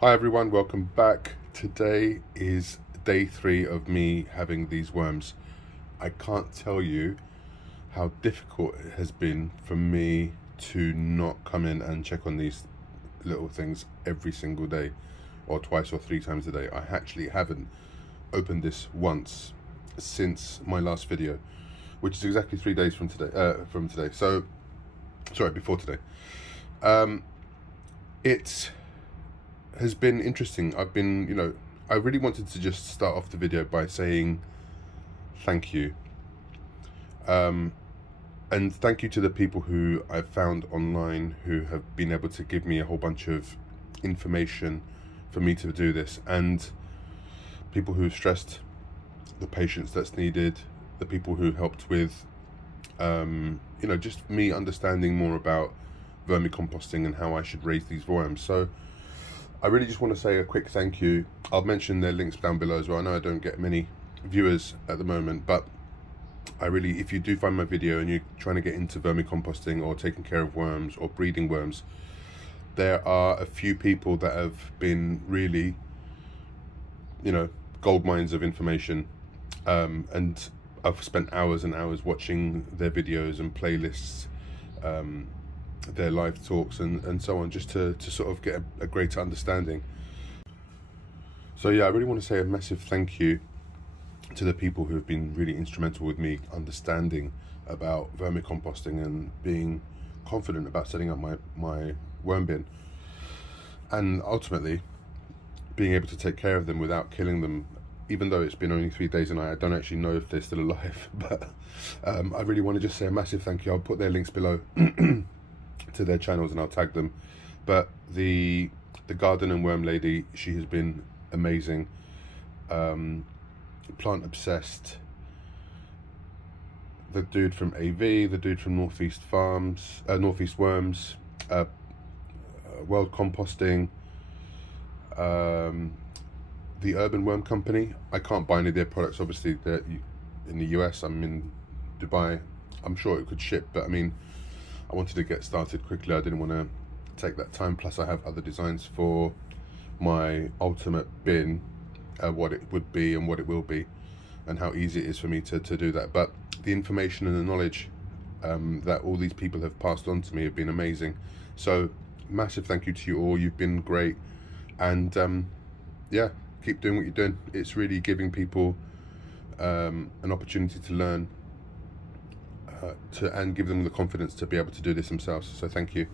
Hi everyone, welcome back. Today is day 3 of me having these worms. I can't tell you how difficult it has been for me to not come in and check on these little things every single day, or twice or 3 times a day. I actually haven't opened this once since my last video, which is exactly 3 days from today. So, sorry, before today. It has been interesting. I really wanted to just start off the video by saying thank you. And thank you to the people who I've found online who have been able to give me a whole bunch of information for me to do this, and people who've stressed the patience that's needed, the people who helped with, just me understanding more about vermicomposting and how I should raise these worms. So I really just want to say a quick thank you. I'll mention their links down below as well. I know I don't get many viewers at the moment, but I really, if you do find my video and you're trying to get into vermicomposting or taking care of worms or breeding worms, there are a few people that have been really, gold mines of information. And I've spent hours and hours watching their videos and playlists, their live talks and so on, just to sort of get a greater understanding. So yeah, I really want to say a massive thank you to the people who have been really instrumental with me understanding about vermicomposting and being confident about setting up my worm bin, and ultimately being able to take care of them without killing them, even though it's been only 3 days and I don't actually know if they're still alive. But I really want to just say a massive thank you. I'll put their links below to their channels and I'll tag them. But the garden and worm lady, she has been amazing. Plant obsessed, the dude from AV, the dude from Northeast Worms, World Composting, the Urban Worm Company. I can't buy any of their products, obviously. They're in the US, I'm in Dubai. I'm sure it could ship, but I mean, I wanted to get started quickly. I didn't want to take that time. Plus I have other designs for my ultimate bin, what it would be and what it will be, and how easy it is for me to do that. But the information and the knowledge that all these people have passed on to me have been amazing. So massive thank you to you all. You've been great. And yeah, keep doing what you're doing. It's really giving people an opportunity to learn, and give them the confidence to be able to do this themselves. So thank you.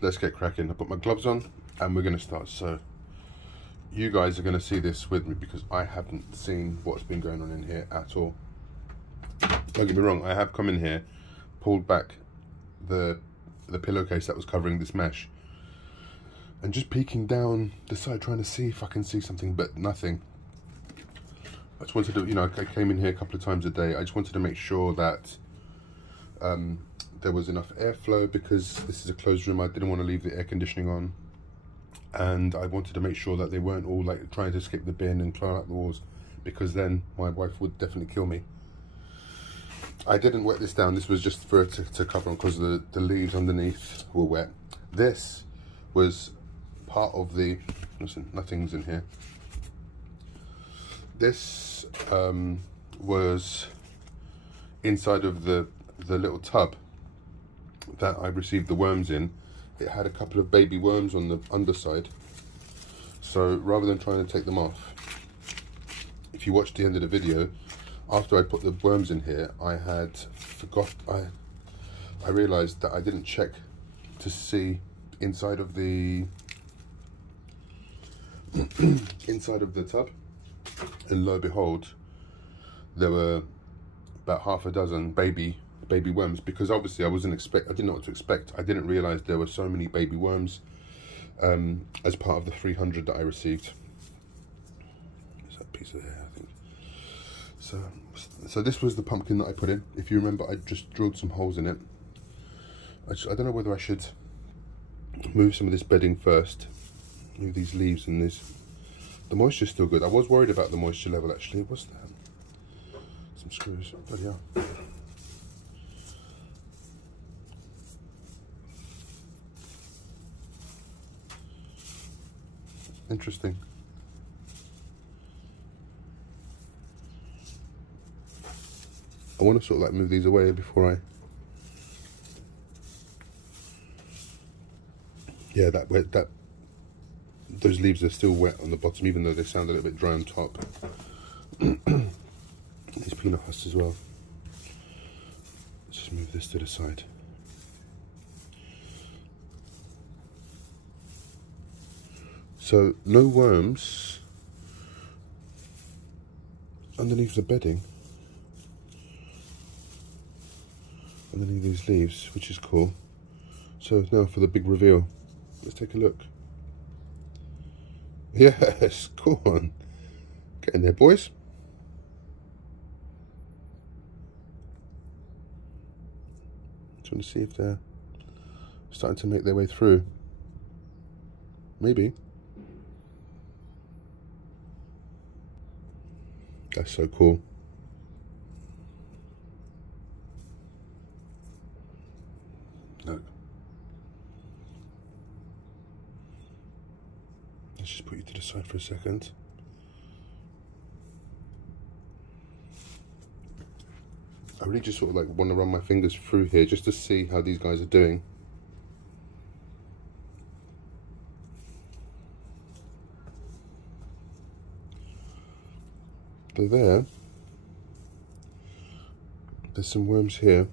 Let's get cracking. I put my gloves on and we're going to start. So you guys are going to see this with me because I haven't seen what's been going on in here at all. Don't get me wrong, I have come in here, pulled back the pillowcase that was covering this mesh, and just peeking down the side trying to see if I can see something, but nothing. I just wanted to, I came in here a couple of times a day. I just wanted to make sure that there was enough airflow, because this is a closed room. I didn't want to leave the air conditioning on, and I wanted to make sure that they weren't all like trying to escape the bin and climb up the walls, because then my wife would definitely kill me. I didn't wet this down. This was just for it to cover on, because the leaves underneath were wet. This was part of the, listen, nothing's in here. This was inside of the little tub that I received the worms in. It had a couple of baby worms on the underside. So rather than trying to take them off, if you watched the end of the video, after I put the worms in here, I realized that I didn't check to see inside of the inside of the tub, and lo and behold, there were about half a dozen baby worms, because obviously I didn't know what to expect. I didn't realize there were so many baby worms as part of the 300 that I received. There's that piece of hair, I think. So this was the pumpkin that I put in. If you remember, I just drilled some holes in it. I don't know whether I should move some of this bedding first. Move these leaves and this. The moisture's still good. I was worried about the moisture level actually. What's that? Some screws. But yeah. Interesting. I want to sort of like move these away before I... Yeah, those leaves are still wet on the bottom, even though they sound a little bit dry on top. These peanut husks as well. Let's just move this to the side. So, no worms underneath the bedding, underneath these leaves, which is cool. So now for the big reveal. Let's take a look. Yes, go on. Get in there, boys. Trying to see if they're starting to make their way through. Maybe. That's so cool. Look. Let's just put you to the side for a second. I really just sort of like want to run my fingers through here just to see how these guys are doing. They're there. There's some worms here.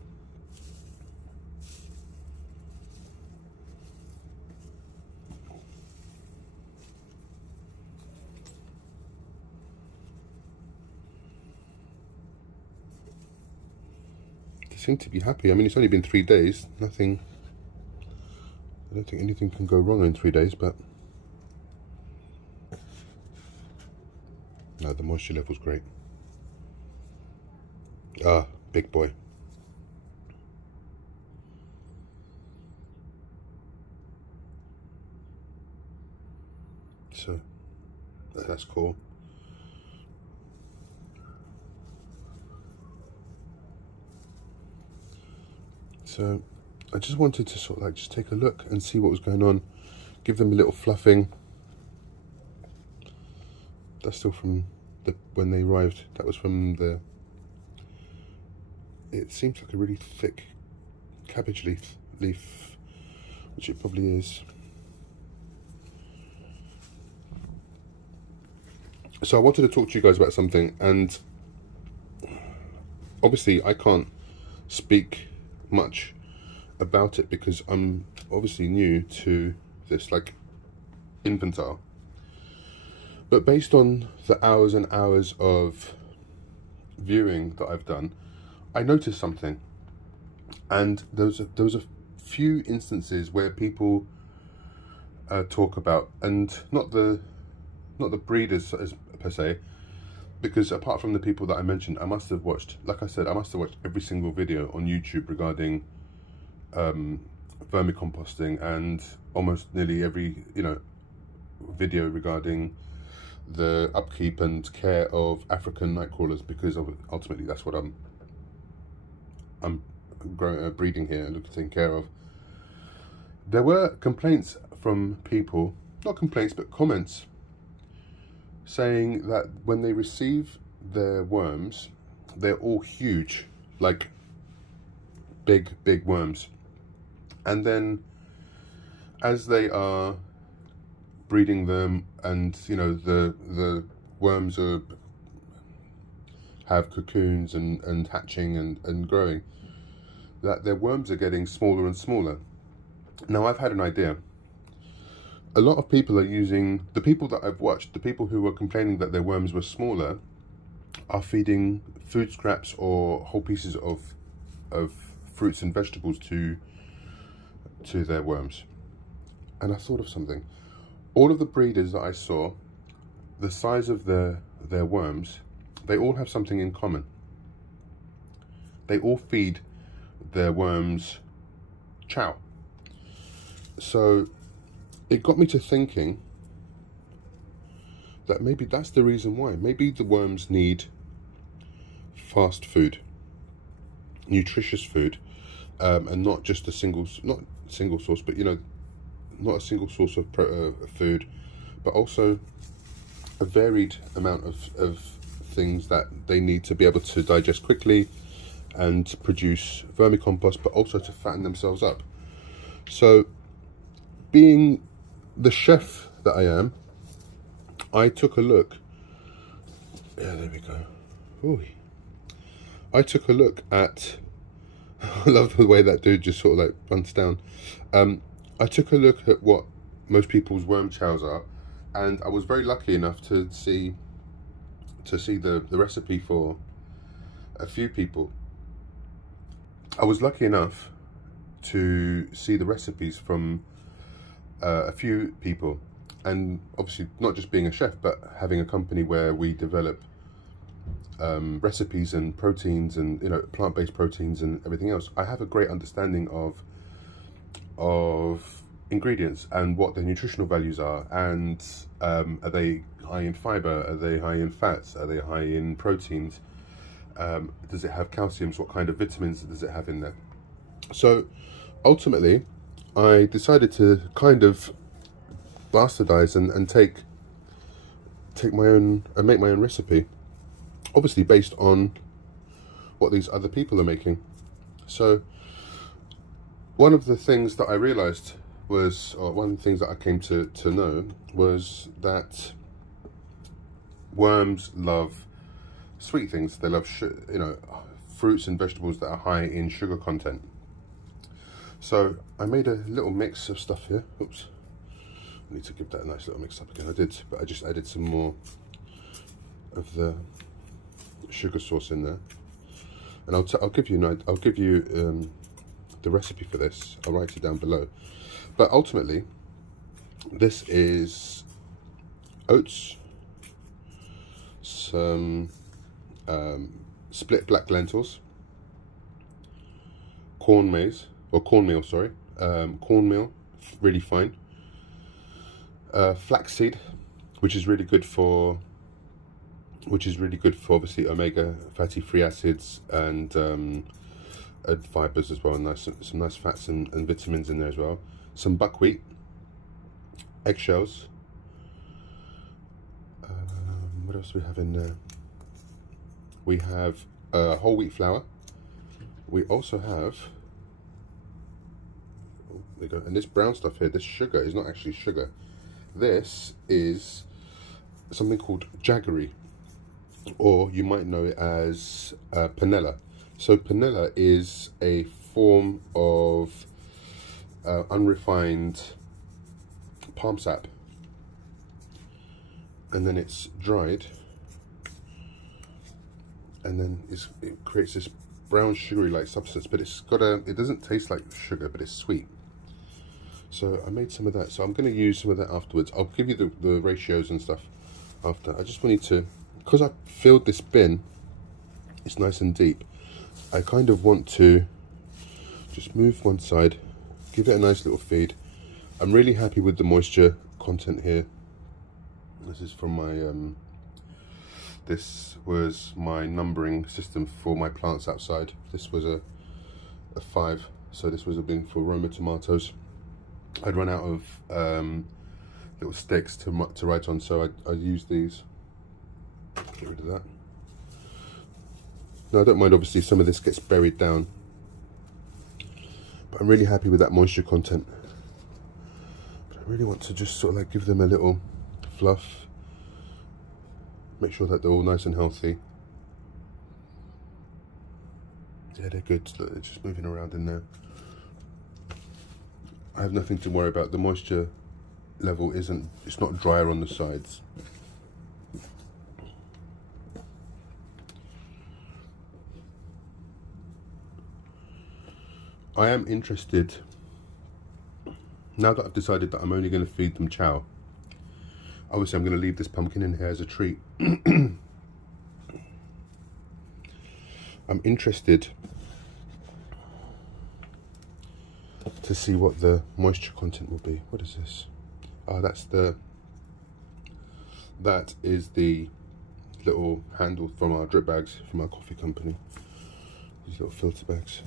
They seem to be happy. I mean, it's only been 3 days. Nothing. I don't think anything can go wrong in 3 days, but no, the moisture level's great. Ah, big boy. So, that's cool. So, I just wanted to sort of like just take a look and see what was going on. Give them a little fluffing. That's still from when they arrived. That was from the... It seems like a really thick cabbage leaf, which it probably is. So I wanted to talk to you guys about something, and obviously I can't speak much about it because I'm obviously new to this, like, infantile. But based on the hours and hours of viewing that I've done, I noticed something, and there was a few instances where people talk about, and not the breeders as per se, because apart from the people that I mentioned, I must have watched, like I said, I must have watched every single video on YouTube regarding vermicomposting, and almost nearly every video regarding the upkeep and care of African night crawlers, because ultimately that's what I'm breeding here and taking care of. There were complaints from people, not complaints but comments, saying that when they receive their worms, they're all huge, like big worms, and then as they are breeding them, and the worms have cocoons and hatching and growing, that their worms are getting smaller and smaller. Now, I've had an idea. A lot of people are using, the people that I've watched, the people who were complaining that their worms were smaller, are feeding food scraps or whole pieces of fruits and vegetables to their worms. And I thought of something. All of the breeders that I saw, the size of their worms, they all have something in common. They all feed their worms chow. So it got me to thinking that maybe that's the reason why. Maybe the worms need fast food, nutritious food, and not just not single source, but not a single source of food, but also a varied amount of things that they need to be able to digest quickly and produce vermicompost, but also to fatten themselves up. So, being the chef that I am, I took a look. Yeah, there we go. Ooh. I took a look at. I love the way that dude just sort of like runs down. I took a look at what most people's worm chows are, and I was very lucky enough to see the recipe for a few people. I was lucky enough to see the recipes from a few people, and obviously not just being a chef, but having a company where we develop recipes and proteins and, you know, plant-based proteins and everything else. I have a great understanding of ingredients and what their nutritional values are, and are they high in fibre, are they high in fats, are they high in proteins, does it have calciums, what kind of vitamins does it have in there. So ultimately I decided to kind of bastardize and take my own and make my own recipe, obviously based on what these other people are making. So one of the things that I realized was, or one of the things that I came to know was that worms love sweet things. They love, you know, fruits and vegetables that are high in sugar content. So I made a little mix of stuff here. Oops, I need to give that a nice little mix up again. I did, but I just added some more of the sugar sauce in there, and I'll give you the recipe for this. I'll write it down below. But ultimately, this is oats, some split black lentils, cornmeal, sorry, cornmeal, really fine, flaxseed, which is really good for obviously omega fatty acids and fibers as well, and some nice fats and vitamins in there as well. Some buckwheat, eggshells. What else do we have in there? We have whole wheat flour. We also have, oh, there you go. And this brown stuff here, this sugar is not actually sugar. This is something called jaggery, or you might know it as panela. So panela is a form of unrefined palm sap, and then it's dried, and then it creates this brown sugary like substance, but it doesn't taste like sugar, but it's sweet. So I made some of that, so I'm going to use some of that afterwards. I'll give you the ratios and stuff after. I just wanted to, because I filled this bin, it's nice and deep, I kind of want to just move one side, give it a nice little feed. I'm really happy with the moisture content here. This is from my this was my numbering system for my plants outside. This was a 5, so this was a bin for Roma tomatoes. I'd run out of little sticks to write on, so I used these. Get rid of that. Now I don't mind, obviously some of this gets buried down, but I'm really happy with that moisture content. But I really want to just sort of like give them a little fluff, make sure that they're all nice and healthy. Yeah, they're good. Look, they're just moving around in there. I have nothing to worry about. The moisture level it's not drier on the sides. I am interested, now that I've decided that I'm only going to feed them chow, obviously I'm going to leave this pumpkin in here as a treat. I'm interested to see what the moisture content will be. What is this? Oh, that is the little handle from our drip bags from our coffee company. These little filter bags.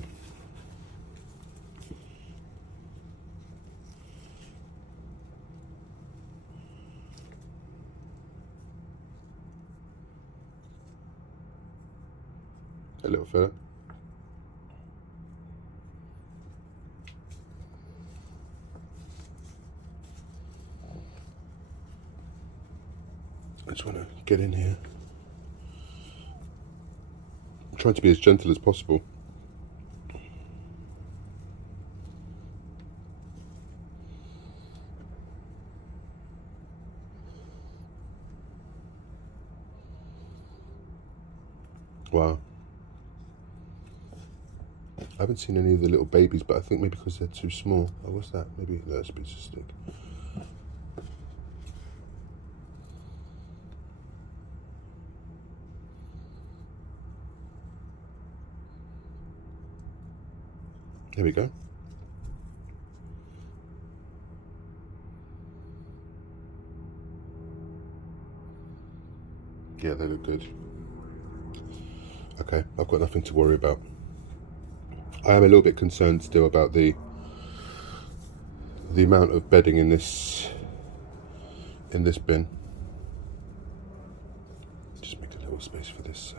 a little fella. I just want to get in here. I'm trying to be as gentle as possible. Wow. I haven't seen any of the little babies, but I think maybe because they're too small. Oh, what's that? Maybe that's a piece of stick. There we go. Yeah, they look good. Okay, I've got nothing to worry about. I am a little bit concerned still about the amount of bedding in this bin. Just make a little space for this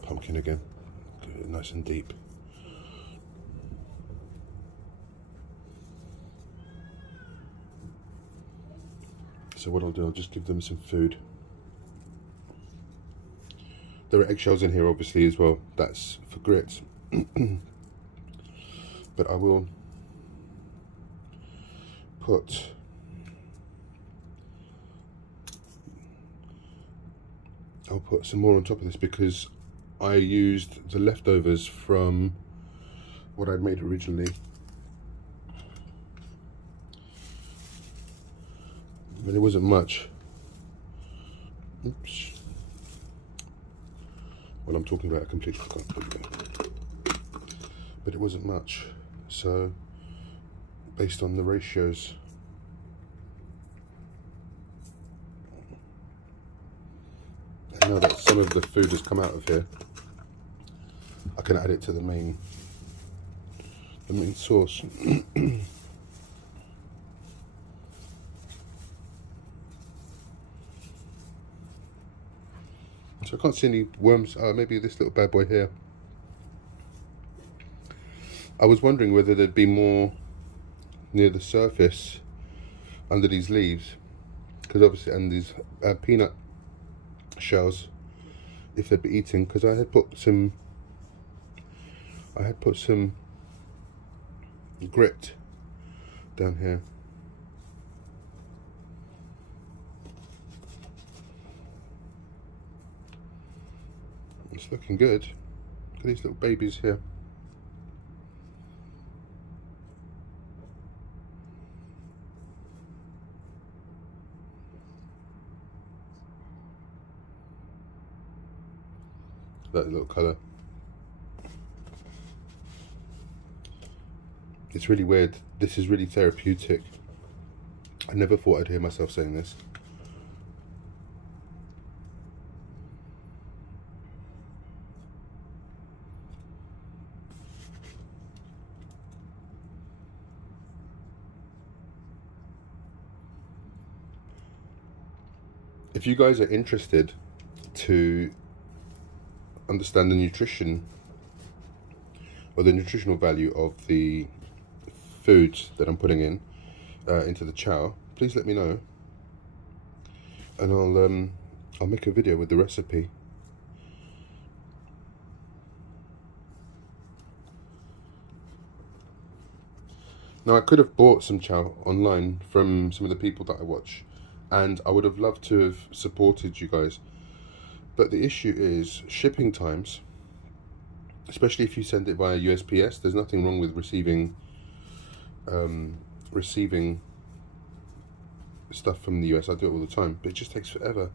pumpkin again. Get it nice and deep. So what I'll do, I'll just give them some food. There are eggshells in here obviously as well, that's for grits. But I'll put some more on top of this because I used the leftovers from what I'd made originally. But it wasn't much. Oops. Well, I'm talking about a complete forgot. But it wasn't much. So, based on the ratios, I know that some of the food has come out of here. I can add it to the main sauce. So I can't see any worms. Oh, maybe this little bad boy here. I was wondering whether there'd be more near the surface under these leaves, because obviously, and these peanut shells, if they'd be eating, because I had put some grit down here. It's looking good. Look at these little babies here. That little colour. It's really weird. This is really therapeutic. I never thought I'd hear myself saying this. If you guys are interested to understand the nutrition or the nutritional value of the foods that I'm putting in into the chow, please let me know, and I'll make a video with the recipe. Now, I could have bought some chow online from some of the people that I watch, and I would have loved to have supported you guys, but the issue is shipping times, especially if you send it via USPS. There's nothing wrong with receiving stuff from the US. I do it all the time, but it just takes forever.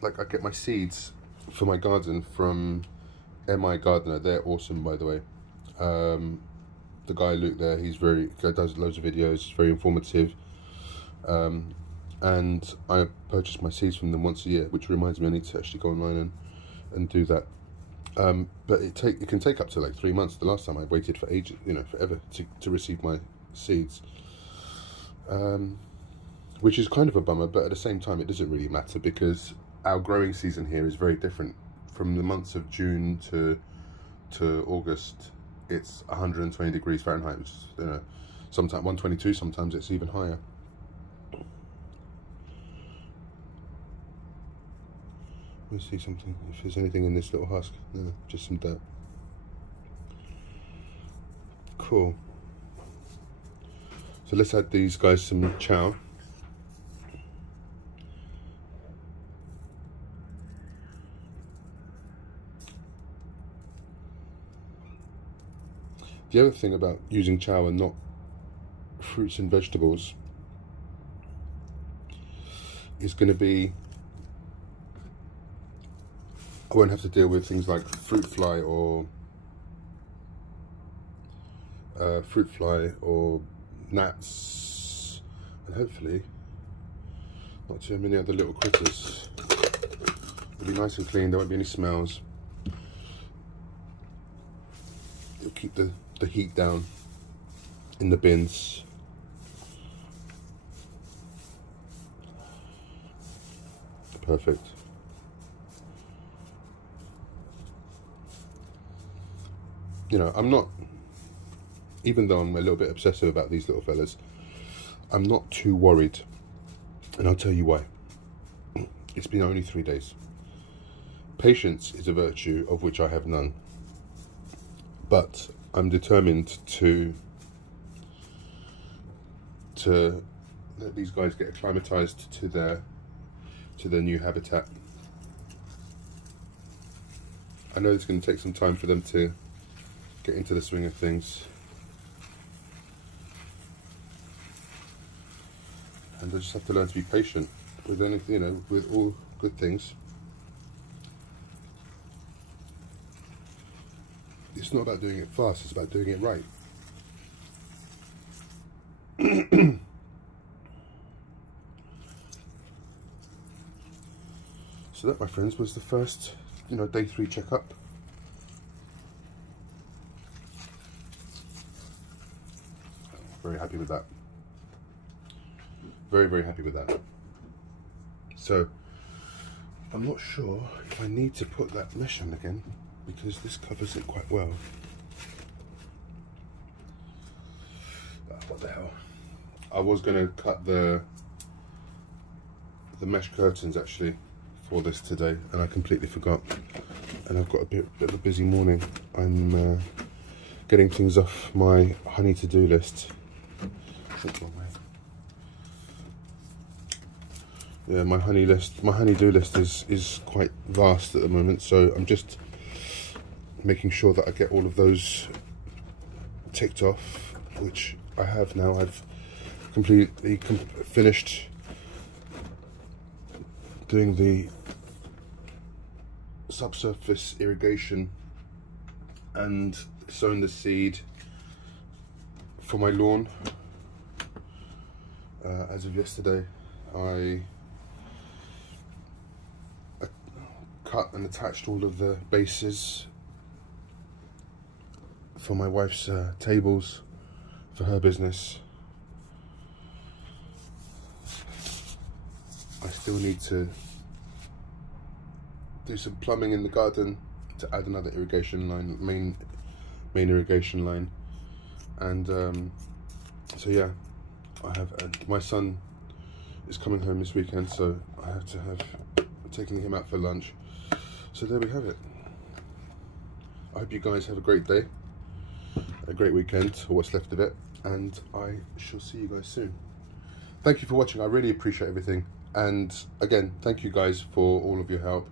Like, I get my seeds for my garden from MI Gardener. They're awesome, by the way. The guy Luke there, he does loads of videos. It's very informative. And I purchase my seeds from them once a year, which reminds me I need to actually go online and do that. But it can take up to like 3 months. The last time I waited for ages, forever to receive my seeds, which is kind of a bummer. But at the same time, it doesn't really matter because our growing season here is very different from the months of June to August, it's 120 degrees Fahrenheit, which is, you know, sometimes 122, sometimes it's even higher. Let's see something, if there's anything in this little husk. No, just some dirt. Cool. So let's add these guys some chow. The other thing about using chow and not fruits and vegetables is going to be, I won't have to deal with things like fruit fly or gnats, and hopefully not too many other little critters. It'll be nice and clean, there won't be any smells. It'll keep the heat down in the bins. Perfect. You know, I'm not, even though I'm a little bit obsessive about these little fellas, I'm not too worried, and I'll tell you why. It's been only 3 days. Patience is a virtue of which I have none, but I'm determined to let these guys get acclimatized to their new habitat. I know it's going to take some time for them to get into the swing of things, and I just have to learn to be patient with anything, you know, with all good things. It's not about doing it fast, it's about doing it right. So that, my friends, was the first, you know, day 3 checkup. Very happy with that. Very, very happy with that. So I'm not sure if I need to put that mesh on again, because this covers it quite well. What the hell? I was going to cut the mesh curtains actually for this today, and I completely forgot. And I've got a bit of a busy morning. I'm getting things off my honey to-do list. Yeah, my honey-do list is quite vast at the moment, so I'm just making sure that I get all of those ticked off, which I have now. I've completely finished doing the subsurface irrigation and sown the seed for my lawn. As of yesterday, I cut and attached all of the bases for my wife's tables for her business. I still need to do some plumbing in the garden to add another irrigation line, main irrigation line, and so yeah, I have my son is coming home this weekend, so I have to have taking him out for lunch. So there we have it. I hope you guys have a great day, a great weekend, or what's left of it, and I shall see you guys soon. Thank you for watching. I really appreciate everything, and again, thank you guys for all of your help,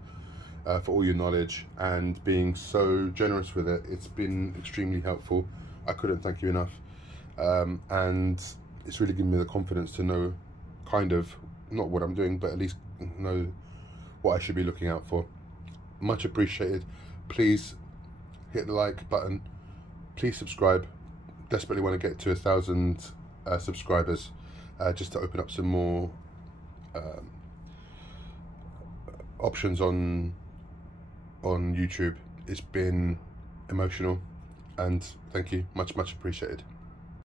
for all your knowledge and being so generous with it. It's been extremely helpful. I couldn't thank you enough, and it's really given me the confidence to know kind of, not what I'm doing, but at least know what I should be looking out for. Much appreciated. Please hit the like button, please subscribe. Desperately want to get to 1,000 subscribers, just to open up some more options on YouTube. It's been emotional, and thank you, much appreciated.